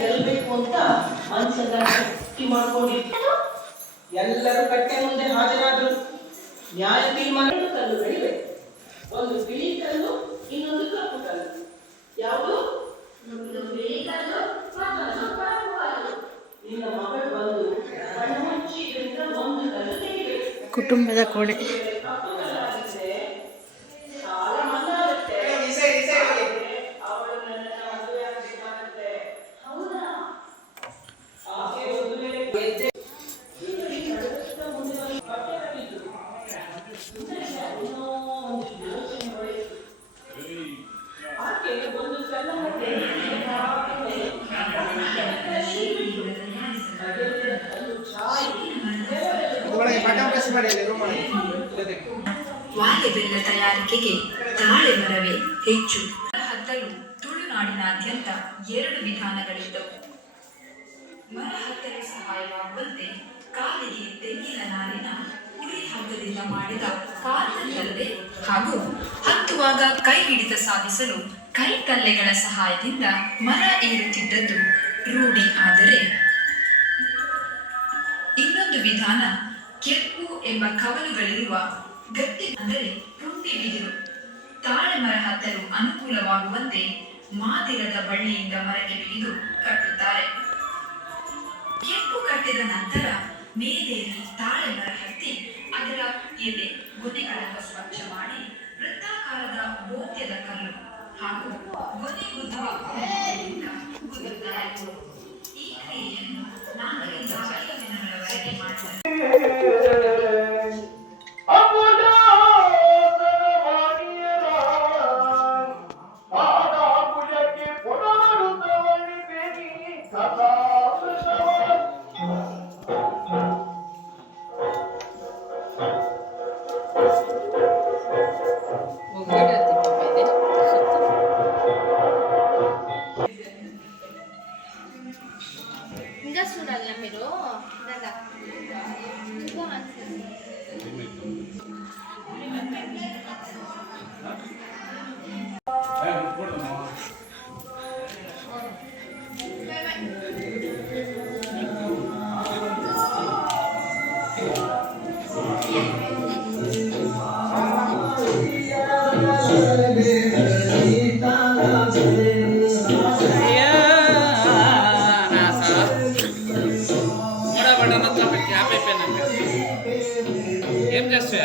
ಗೆಲ್ಲಬೇಕು ಅಂತ ಮನಸ್ಸನ್ನ ಗಟ್ಟಿ ಮಾಡ್ಕೊಂಡಿದ್ದು ಎಲ್ಲರೂ ಕಟ್ಟೆ ಮುಂದೆ ಹಾಜರಾದರು. ನ್ಯಾಯ ತೀರ್ಮಾನ ಕಲ್ಲುಗಳಿವೆ ಕುಟುಂಬದ ಕೋಣೆ ವಾದ್ಯಬೆಲ್ಲ ತಯಾರಿಕೆಗೆ ತಾಳೆ ಮರವೇ ಹೆಚ್ಚು. ಹತ್ತಲು ತುಳುನಾಡಿನಾದ್ಯಂತ ಎರಡು ವಿಧಾನಗಳಿದ್ದವು. ಮರ ಹತ್ತಲು ಸಹಾಯವಾಗುವಂತೆ ಕಾಲಿಗೆ ತೆಂಗಿನ ನಾರಿನ ಉರಿ ಹಗ್ಗದಿಂದ ಮಾಡಿದ ಕಾಲ್ಕಲ್ಲದೆ ಹಾಗೂ ಹತ್ತುವಾಗ ಕೈ ಹಿಡಿತ ಸಾಧಿಸಲು ಕೈ ಕಲ್ಲೆಗಳ ಸಹಾಯದಿಂದ ಮರ ಏರುತ್ತಿದ್ದದ್ದು ರೂಢಿ. ಆದರೆ ಇನ್ನೊಂದು ವಿಧಾನ ಕೆಂಪು ಎಂಬ ಕವಲುಗಳಿರುವ ಗಟ್ಟಿ ಅಂದರೆ ಪುಂಡಿ ಬಿದಿರು. ತಾಳೆ ಮರ ಹತ್ತಲು ಅನುಕೂಲವಾಗುವಂತೆ ಮಾದಿರದ ಬಳ್ಳಿಯಿಂದ ಮರಕ್ಕೆ ಬಿಗಿದು ಕಟ್ಟುತ್ತಾರೆ. ಕೆಂಪು ಕಟ್ಟಿದ ನಂತರ ಮೇಲೆ ತಾಳೆ ಮರ ಹತ್ತಿ ಅದರ ಎಲೆ, ಗೊನೆಗಳನ್ನು ಸ್ವಚ್ಛ ಮಾಡಿ కూడా పడనట్ల క్యాప్ అయిపోయినా ఏం చేస్తా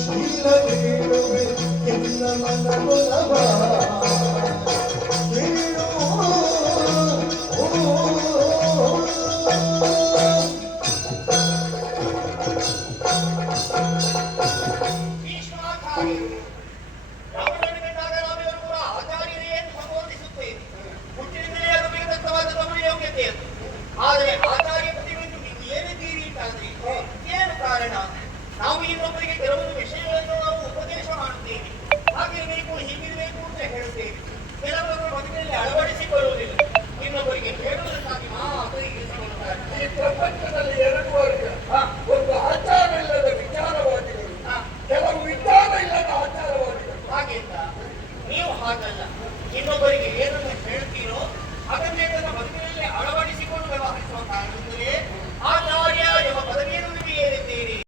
Shila Devi, Kila Mandala Baba. ನೀವು ಹಾಗಲ್ಲ. ಇನ್ನೊಬ್ಬರಿಗೆ ಏನನ್ನು ಹೇಳ್ತೀರೋ ಅದನ್ನೇ ತನ್ನ